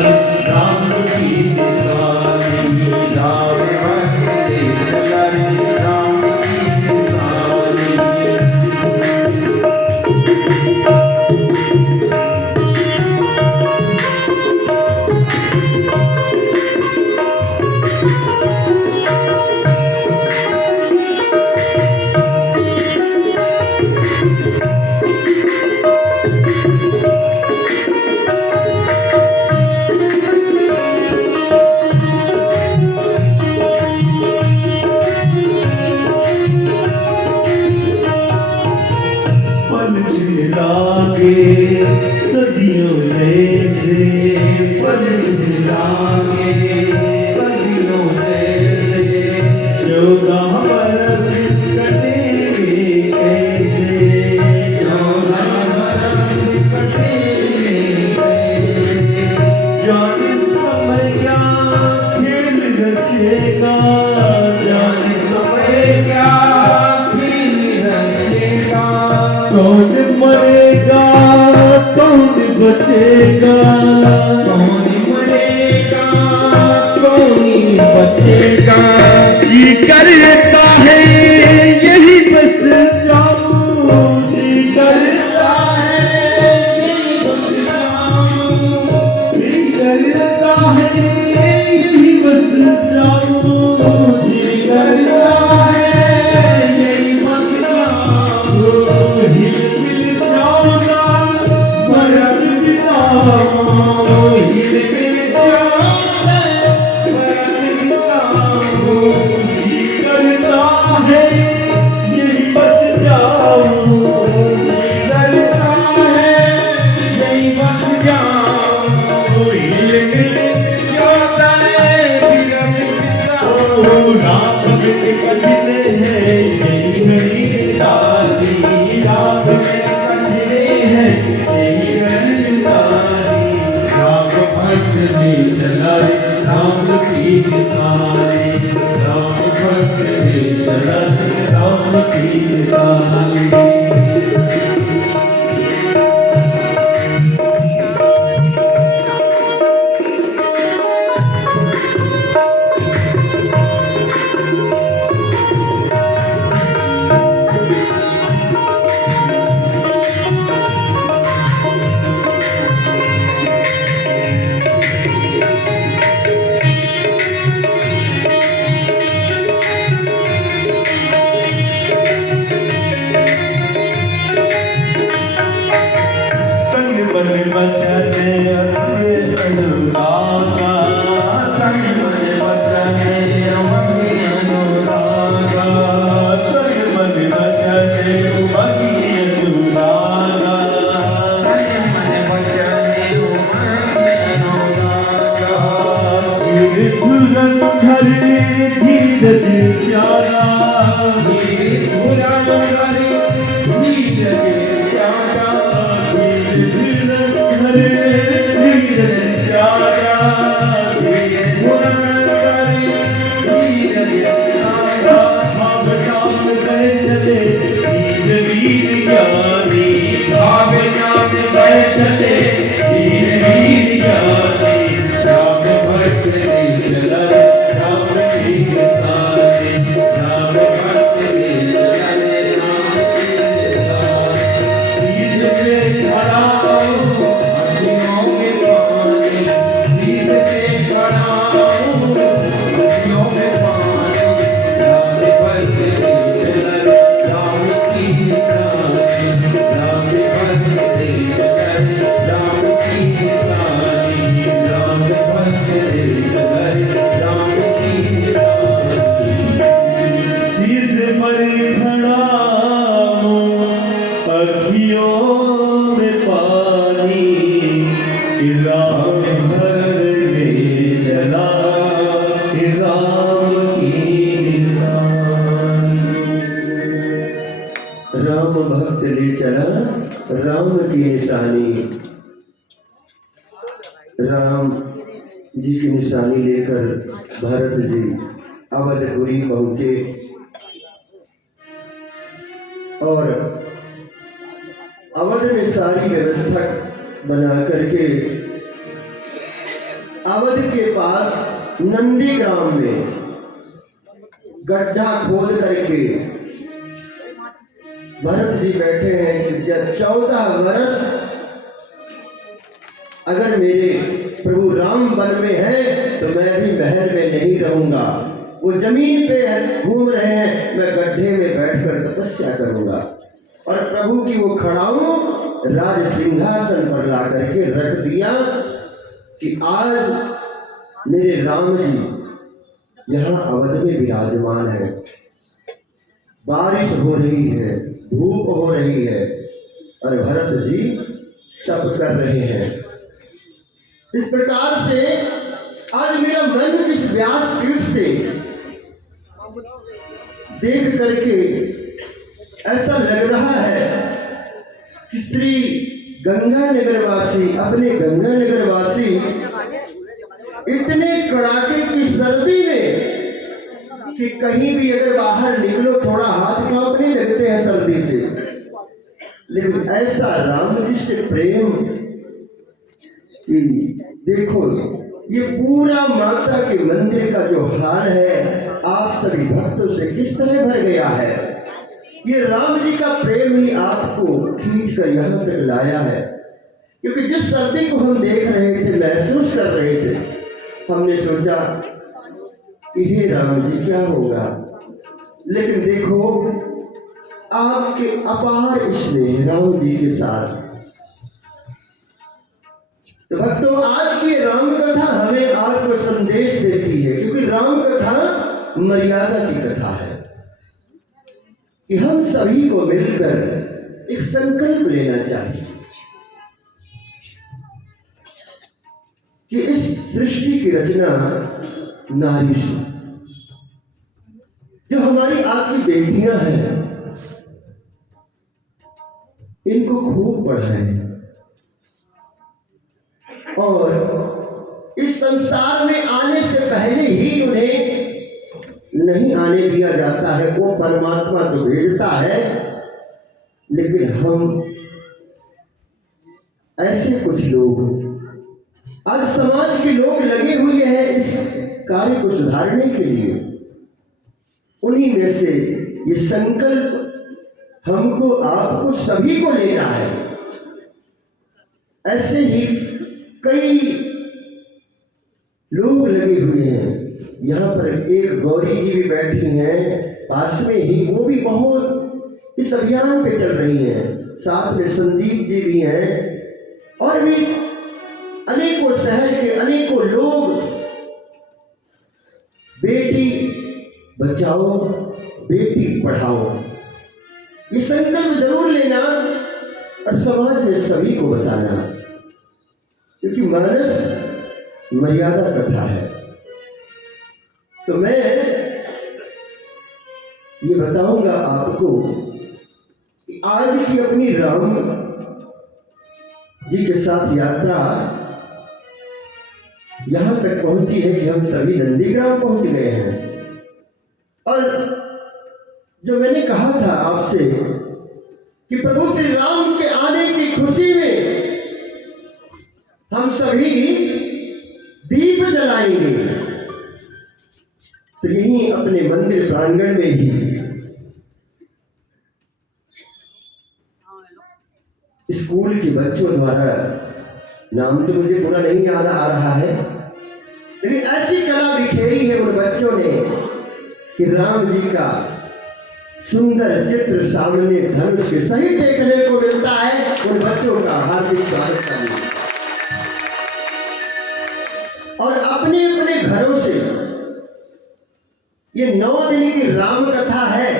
बचेगा, कौन मरेगा, कौन बचेगा। जी करता है यही बस जाऊं, जी करता है यही बस जाऊं, जी करता है यही बस जाऊं, जी करता है यही बस जाऊं। हिल मिल जाऊंगा बरस हिल मिल जाऊंगा बरस जी करता है यही बस जाऊं, जी करता है यही बस जाऊं। हिल मिल जाऊंगा बरस जाऊं। राम बिन कठिन है यही मेरी दादी, राम बिन कठिन है यही मेरी दादी। मन बचने अनुरागा तन मन वचने महि अनुरागा तन मन बचने महि अनुरागा तन मन वचने महि अनुरागा धुरंधर धीरज प्यारा धुरंधर धीरज प्यारा धुरंधर धीरज प्यारा धुरंधर धीरज प्यारा भाव नाम में चले वीर वीर ज्ञानी भाव नाम में चले वीर वीर ज्ञानी राम भक्त ने चला राम की साथी राम भक्त ने चला राम के साथ शीश पे खड़ा अखियों में पानी शीश पे खड़ा अखियों में पानी राम भक्त ने चला राम की साथी राम भक्त ने चला राम की साथी राम भक्त ने चला राम की साथी शीश पर खड़ा हूँ अखियों में पानी राम भरने चला राम की निशानी। राम भक्त ले चला राम की निशानी। राम जी की निशानी लेकर भरत जी अवधपुरी पहुंचे और अवध में सारी व्यवस्था बना करके अवध के पास नंदी ग्राम में गड्ढा खोद करके भरत जी बैठे हैं कि जब 14 वर्ष अगर मेरे प्रभु राम वन में हैं तो मैं भी महल में नहीं रहूंगा। वो जमीन पे घूम रहे हैं, मैं गड्ढे में बैठकर तपस्या करूंगा और प्रभु की वो खड़ाऊं राज सिंहासन पर ला करके रख दिया कि आज मेरे राम जी यहाँ अवध में विराजमान है। बारिश हो रही है, धूप हो रही है और भरत जी तप कर रहे हैं। इस प्रकार से आज मेरा मन इस व्यास पीठ से देख करके ऐसा लग रहा है कि श्री गंगानगरवासी अपने गंगानगरवासी इतने कड़ाके की सर्दी में कि कहीं भी अगर बाहर निकलो थोड़ा हाथ कांपने लगते हैं सर्दी से, लेकिन ऐसा राम जी से प्रेम कि देखो ये पूरा माता के मंदिर का जो हाल है आप सभी भक्तों से किस तरह भर गया है। ये राम जी का प्रेम ही आपको खींच कर यहाँ तक लाया है, क्योंकि जिस सर्दी को हम देख रहे थे, महसूस कर रहे थे, हमने सोचा कि हे राम जी क्या होगा, लेकिन देखो आपके अपार स्नेह राम जी के साथ। तो भक्तों आज की राम कथा हमें आपको संदेश देती है, क्योंकि राम कथा मर्यादा की कथा है कि हम सभी को मिलकर एक संकल्प लेना चाहिए कि इस सृष्टि की रचना नारी से, जो हमारी आपकी बेटियां हैं, इनको खूब पढ़ाएं और इस संसार में आने से पहले ही उन्हें नहीं आने दिया जाता है। वो परमात्मा तो भेजता है, लेकिन हम ऐसे कुछ लोग आज समाज के लोग लगे हुए हैं इस कार्य को सुधारने के लिए। उन्हीं में से ये संकल्प हमको आपको सभी को लेना है। ऐसे ही कई लोग लगे हुए हैं। यहाँ पर एक गौरी जी भी बैठी हैं पास में ही, वो भी बहुत इस अभियान पे चल रही हैं। साथ में संदीप जी भी हैं और भी अनेकों शहर के अनेकों लोग बेटी बचाओ बेटी पढ़ाओ ये संकल्प जरूर लेना और समाज में सभी को बताना, क्योंकि मानस मर्यादा कथा है। तो मैं ये बताऊंगा आपको कि आज की अपनी राम जी के साथ यात्रा यहां तक पहुंची है कि हम सभी नंदीग्राम पहुंच गए हैं। और जो मैंने कहा था आपसे कि प्रभु श्री राम के आने की खुशी में हम सभी दीप जलाएंगे, तो यहीं अपने मंदिर प्रांगण में ही स्कूल के बच्चों द्वारा, नाम तो मुझे पूरा नहीं याद आ रहा है, लेकिन ऐसी कला बिखेरी है उन बच्चों ने कि राम जी का सुंदर चित्र सामने धनुष के सही देखने को मिलता है। उन बच्चों का हार्दिक स्वागत करना और अपने अपने घरों से ये 9 दिन की राम कथा है,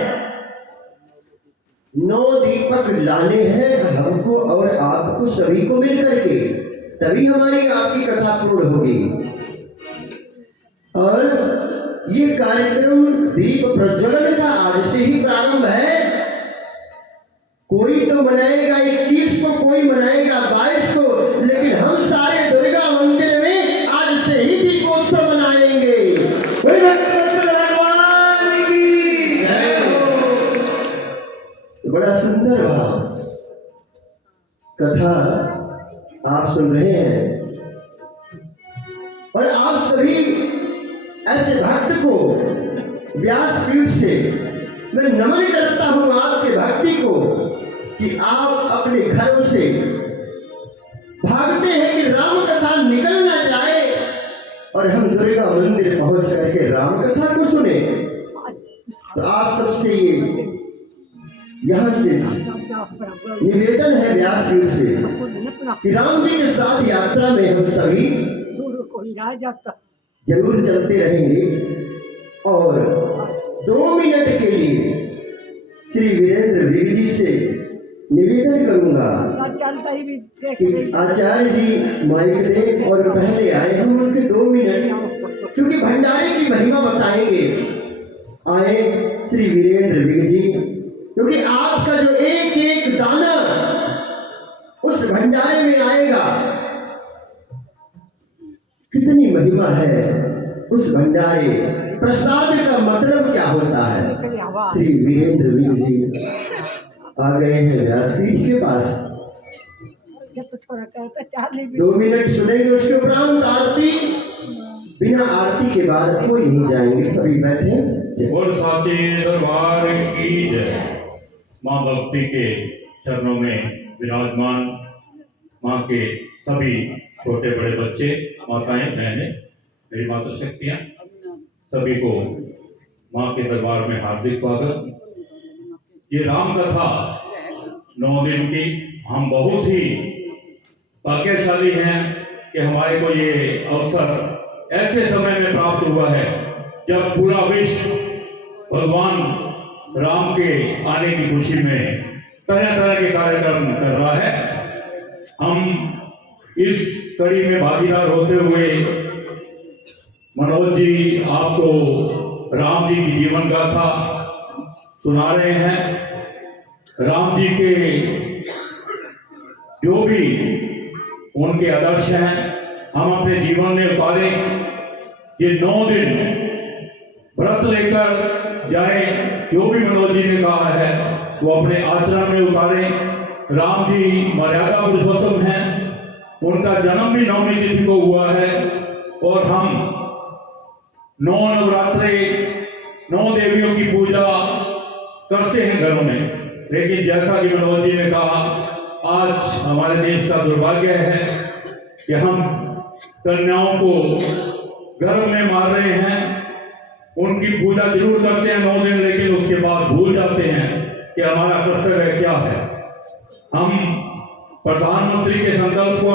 9 दीपक लाने हैं हमको और आपको सभी को मिलकर के, तभी हमारी आपकी कथा पूर्ण होगी। और ये कार्यक्रम दीप प्रज्वलन का आज से ही प्रारंभ है। कोई तो मनाएगा 21 को, कोई मनाएगा 22 को, लेकिन हम सारे दुर्गा मंदिर में आज से ही दीपोत्सव मनाएंगे। बड़ा सुंदर भाव कथा आप सुन रहे हैं और आप सभी ऐसे भक्त को व्यासपीठ से मैं नमन करता हूं आपके भक्ति को कि आप अपने घरों से भागते हैं कि राम कथा निकल ना जाए और हम दुर्गा मंदिर पहुंच करके राम कथा को सुने। तो आप सबसे ये यहाँ से निवेदन है व्यासपीठ से कि राम जी के साथ यात्रा में हम सभी जरूर चलते रहेंगे। और 2 मिनट के लिए श्री वीरेंद्र विग जी से निवेदन करूंगा कि आचार्य जी माइक दें और पहले आए हम उनके 2 मिनट, क्योंकि भंडारे की महिमा बताएंगे। आए श्री वीरेंद्र विग जी, क्योंकि आपका जो एक एक दाना उस भंडारे में आएगा, कितनी महिमा है उस भंडारे, प्रसाद का मतलब क्या होता है। श्री वीरेंद्र विग जी आ गए हैं व्यासपीठ के पास। 2 मिनट सुनेंगे, उसके उपरांत आरती, बिना आरती के बाद कोई नहीं जाएंगे, सभी बैठे। बोल साचे दरबार की जय। माँ भक्ति के चरणों में विराजमान माँ के सभी छोटे बड़े बच्चे, माताएं, बहनें, मेरी माता शक्तियाँ, सभी को माँ के दरबार में हार्दिक स्वागत। ये राम कथा 9 दिन की, हम बहुत ही भाग्यशाली हैं कि हमारे को ये अवसर ऐसे समय में प्राप्त हुआ है जब पूरा विश्व भगवान राम के आने की खुशी में तरह तरह के कार्यक्रम कर रहा है। हम इस कड़ी में भागीदार होते हुए मनोज जी आपको राम जी की जीवन गाथा सुना रहे हैं। राम जी के जो भी उनके आदर्श हैं हम अपने जीवन में उतारें। ये 9 दिन व्रत लेकर जाए, जो भी मनोज जी ने कहा है वो अपने आचरण में उतारें। राम जी मर्यादा पुरुषोत्तम हैं, उनका जन्म भी 9वीं तिथि को हुआ है और हम 9 नवरात्रे 9 देवियों की पूजा करते हैं घरों में। लेकिन जैसा कि मनोज जी ने कहा, आज हमारे देश का दुर्भाग्य है कि हम कन्याओं को गर्भ में मार रहे हैं। उनकी पूजा जरूर करते हैं 9 दिन, लेकिन उसके बाद भूल जाते हैं कि हमारा कर्तव्य क्या है। हम प्रधानमंत्री के संकल्प को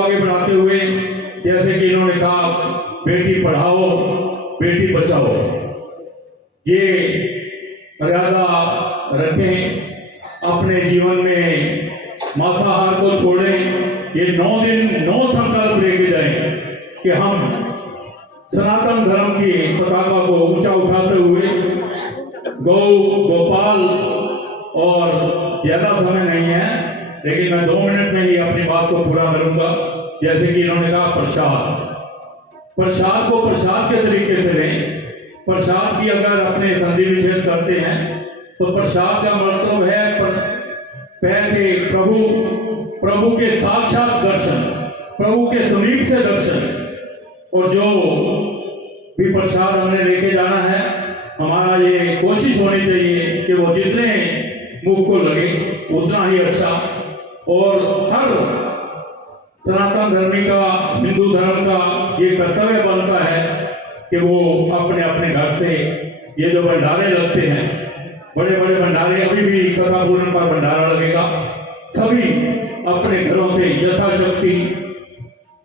जैसे कि इन्होंने कहा बेटी पढ़ाओ बेटी बचाओ, ये मर्यादा रखें, अपने जीवन में मांसाहार को छोड़ें। ये 9 दिन 9 संकल्प लेके जाएं कि हम सनातन धर्म की पताका को ऊंचा उठाते हुए गौ गोपाल, और ज्यादा समय नहीं है लेकिन मैं 2 मिनट में ही अपनी बात को पूरा करूंगा। जैसे कि इन्होंने कहा प्रसाद को प्रसाद के तरीके से लें। प्रसाद की अगर अपने संधि विच्छेद करते हैं तो प्रसाद का मतलब है पैसे, प्रभु के साक्षात दर्शन, प्रभु के समीप से दर्शन। और जो भी प्रसाद हमने लेके जाना है, हमारा ये कोशिश होनी चाहिए कि वो जितने मुंह को लगे उतना ही अच्छा। और हर सनातन धर्मी का, हिंदू धर्म का ये कर्तव्य बनता है कि वो अपने अपने घर से ये जो भंडारे लगते हैं, बड़े बड़े भंडारे, अभी भी कथा पूर्ण पर भंडारा लगेगा, सभी अपने घरों से यथाशक्ति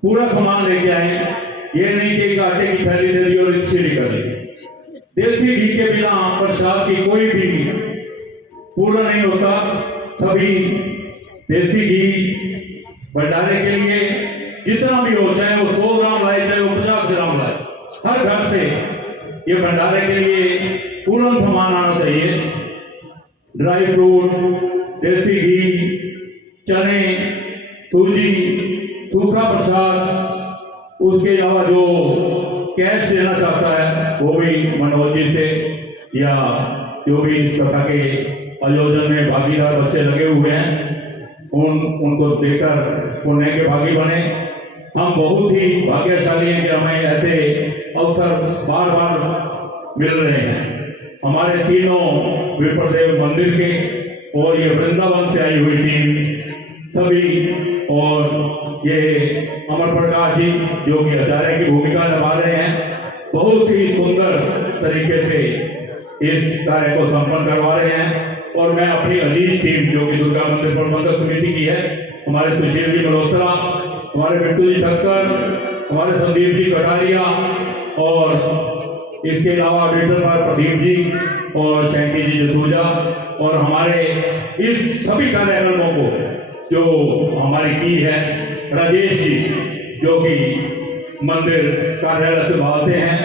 पूरा सामान लेके आए। ये नहीं कि एक आटे की थैली दे दी और रिक्शे निकल दी। देसी घी के बिना प्रसाद की कोई भी पूरा नहीं होता। सभी देसी घी भंडारे के लिए जितना भी हो, चाहे वो 100 ग्राम लाए चाहे वो 50 ग्राम लाए, हर घर से ये भंडारे के लिए पूर्ण सामान आना चाहिए। ड्राई फ्रूट, देसी घी, चने, सूजी, सूखा प्रसाद, उसके अलावा जो कैश लेना चाहता है वो भी मनोज जी से, या जो भी इस कथा के आयोजन में भागीदार बच्चे लगे हुए हैं उनको देकर पुण्य के भागी बने। हम बहुत ही भाग्यशाली हैं कि हमें ऐसे अवसर बार बार मिल रहे हैं। हमारे तीनों विप्रदेव मंदिर के और ये वृंदावन से आई हुई टीम सभी, और ये अमर प्रकाश जी जो कि आचार्य की भूमिका निभा रहे हैं, बहुत ही सुंदर तरीके से इस कार्य को संपन्न करवा रहे हैं। और मैं अपनी अजीज टीम जो कि दुर्गा मंदिर प्रबंधक समिति की है, हमारे सुशील जी मल्होत्रा, हमारे बिट्टू जी ठक्कर, हमारे संदीप जी कटारिया, और इसके अलावा ऑडिटर प्रदीप जी और शैंकी जी जसूजा, और हमारे इस सभी कार्यक्रमों को जो हमारी की है राजेश जी जो कि मंदिर कार्यालय से भागते हैं,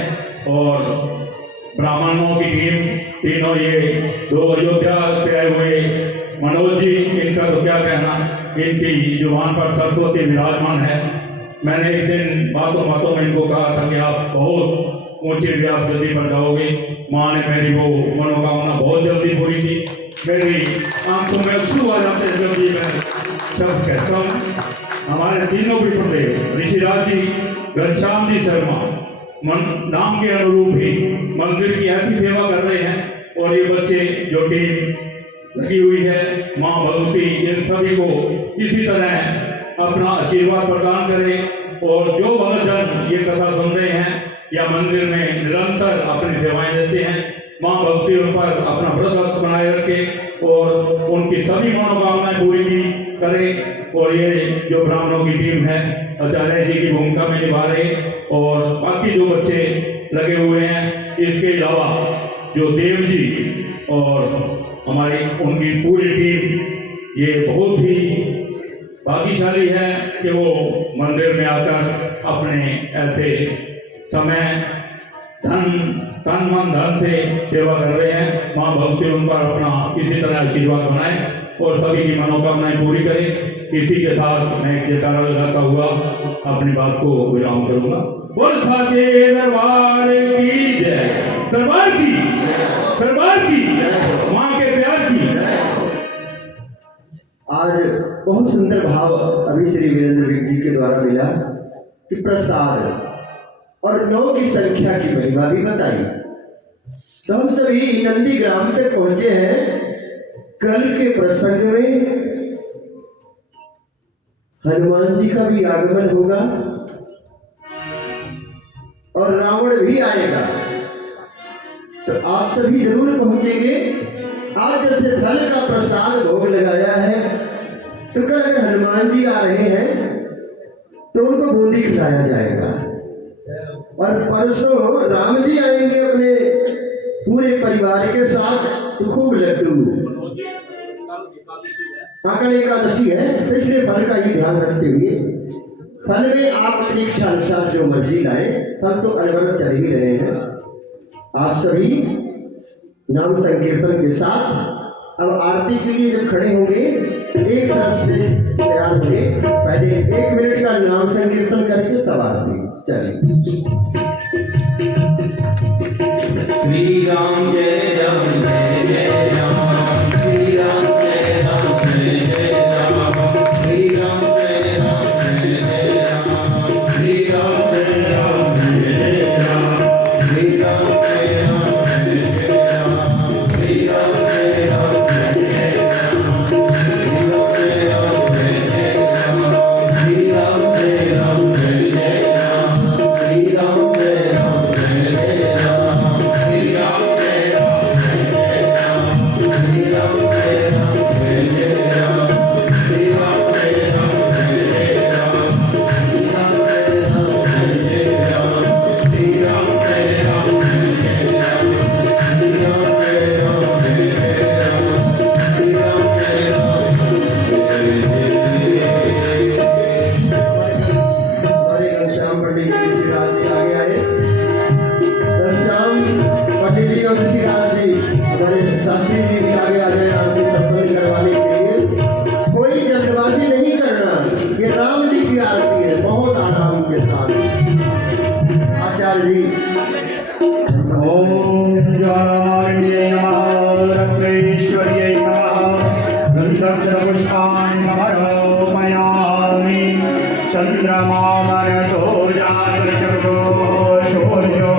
और ब्राह्मणों की टीम तीनों, ये 2 अयोध्या से आए हुए मनोज जी, इनका तो क्या कहना, इनकी जुबान पर सरस्वती विराजमान है। मैंने एक दिन बातों में इनको कहा था कि आप बहुत ऊंची व्यास गद्दी पर जाओगे। माँ ने मेरी वो मनोकामना बहुत जल्दी पूरी की। मेरी आंखों में अश्रु आ जाते हैं जब भी मैं सब कहता हूँ। हमारे तीनों विप्रदेव ऋषिराज जी, घनश्याम जी शर्मा नाम के अनुरूप ही मंदिर की ऐसी सेवा कर रहे हैं, और ये बच्चे जो टीम लगी हुई है, माँ भगवती इन सभी को इसी तरह अपना आशीर्वाद प्रदान करें। और जो भक्तजन ये कथा सुन रहे हैं या मंदिर में निरंतर अपनी सेवाएं देते हैं, माँ भक्ति उन पर अपना व्रत बनाए रखे और उनकी सभी मनोकामनाएं पूरी की करे। और ये जो ब्राह्मणों की टीम है आचार्य जी की भूमिका में निभा रहे, और बाकी जो बच्चे लगे हुए हैं, इसके अलावा जो देव जी और हमारी उनकी पूरी टीम, ये बहुत ही भाग्यशाली है कि वो मंदिर में आकर अपने ऐसे समय तन मन धन से सेवा कर रहे हैं। माँ भक्ति उन पर अपना इसी तरह आशीर्वाद बनाए और सभी की मनोकामनाएं पूरी करे। इसी के साथ मैं एक जयकारा लगाता हुआ अपनी बात को विराम करूंगा। बोल साचे दरबार की जय, दरबार की माँ के प्यार की। आज बहुत सुंदर भाव अभी श्री वीरेंद्र विक जी के द्वारा मिला कि प्रसाद और 9 की संख्या की महिमा भी बताई। तो हम सभी नंदी ग्राम तक पहुंचे हैं। कल के प्रसंग में हनुमान जी का भी आगमन होगा और रावण भी आएगा, तो आप सभी जरूर पहुंचेंगे। आज जैसे फल का प्रसाद भोग लगाया है, तो कल अगर हनुमान जी आ रहे हैं तो उनको को बूंदी खिलाया जाएगा। और परसों राम जी आएंगे अपने पूरे परिवार के साथ, तो खूब लड्डू। कल एकादशी है, इसलिए फल का ही ध्यान रखते हुए फल में आप अपनी इच्छा अनुसार जो मर्जी लाए, फल तो अनवरत चल ही रहे हैं। आप सभी नाम संकीर्तन के साथ अब आरती के लिए जब खड़े होंगे, एक तरफ से तैयार होंगे, पहले 1 मिनट का नाम संकीर्तन करके तब आरती। चलिए। श्री राम जय राम जय जय राम, श्री राम जय राम जय जय राम, श्री राम जय राम जय जय राम, श्री राम जय राम जय जय राम, श्री राम जय राम जय जय राम, श्री राम जय राम जय जय राम, श्री राम जय राम जय जय राम, श्री राम जय राम जय जय राम, श्री राम जय राम जय जय राम, श्री राम जय राम जय जय राम, श्री राम जय राम जय जय राम, श्री राम जय राम जय जय राम, श्री राम जय राम जय जय राम, श्री राम जय राम जय जय राम, श्री राम जय राम हमारे घनश्याम पंडित जी ऋषिराज जी आगे आए। घनश्याम पंडित जी और ऋषिराज जी, हमारे शास्त्री जी भी आगे आ जाए आरती संपन्न करवाने के लिए। कोई जल्दबाजी नहीं करना, ये राम जी की आरती है, बहुत आराम के साथ। आचार्य जी। ओम ज्वालामालिन्यै नमः, रत्नेश्वर्यै नमः, गन्धर्वपुष्पाणि समर्पयामि। चन्द्रमा मनतो जातशुभो सूर्यो